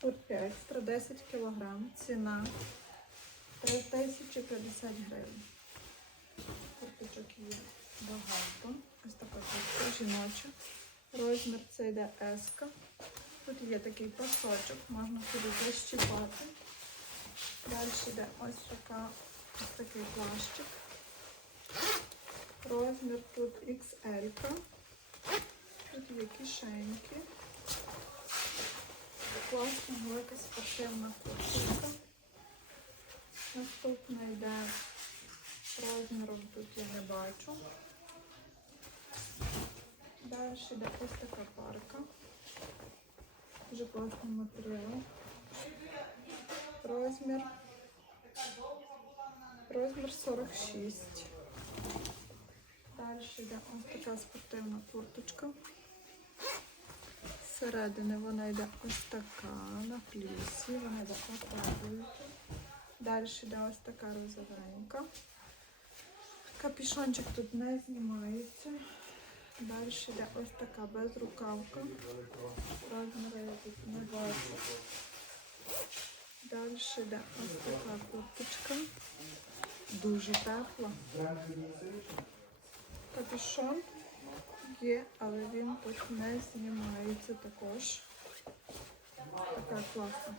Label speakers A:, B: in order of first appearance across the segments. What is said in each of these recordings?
A: Куртки екстра 10 кг. Ціна 3050 гривень. Курточок є багато. Ось така куртка жіноча. Розмір це йде еска. Тут є такий пасочок, можна сюди защіпати. Далі йде ось така, ось такий плащик. Розмір тут XL. Тут є кишеньки. Класна велика спортивна куртка. Наступна йде розміром тут я не бачу. Далі йде ось така парка. Дуже класний матеріал. Розмір. Розмір 46. Далі йде ось така спортивна курточка. Зсередини вона йде ось така на плісі, вона йде отакою. Далі йде ось така розовенька. Капішончик тут не знімається. Далі йде ось така безрукавка. Розміри тут не бачу. Далі йде ось така курточка. Дуже тепла. Капюшон є, але він тут не знімається також. Така класна.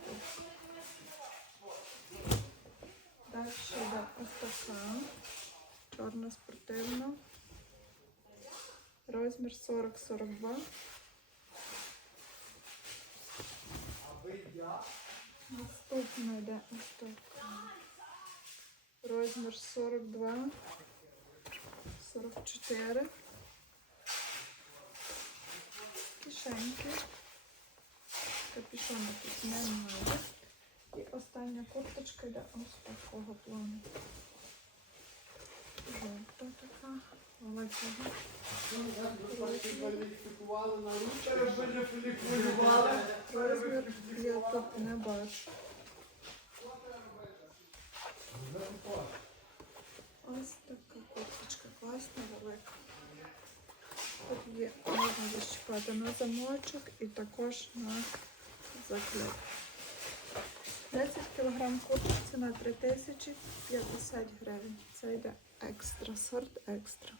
A: Далі йде ось така. Чорна спортивна. Розмір 40-42. Наступна йде ось така. Розмір 42. 44. Кишеньки. Капюшона тут немає. І остання курточка йде ось такого плану. Жовта така, великого. Розмір я тут не бачу. Ось така курточка класна, велика. Тут є можна на замочок і також на заклеп. 10 кг куртки ціна 3050 гривень. Це йде екстра, сорт екстра.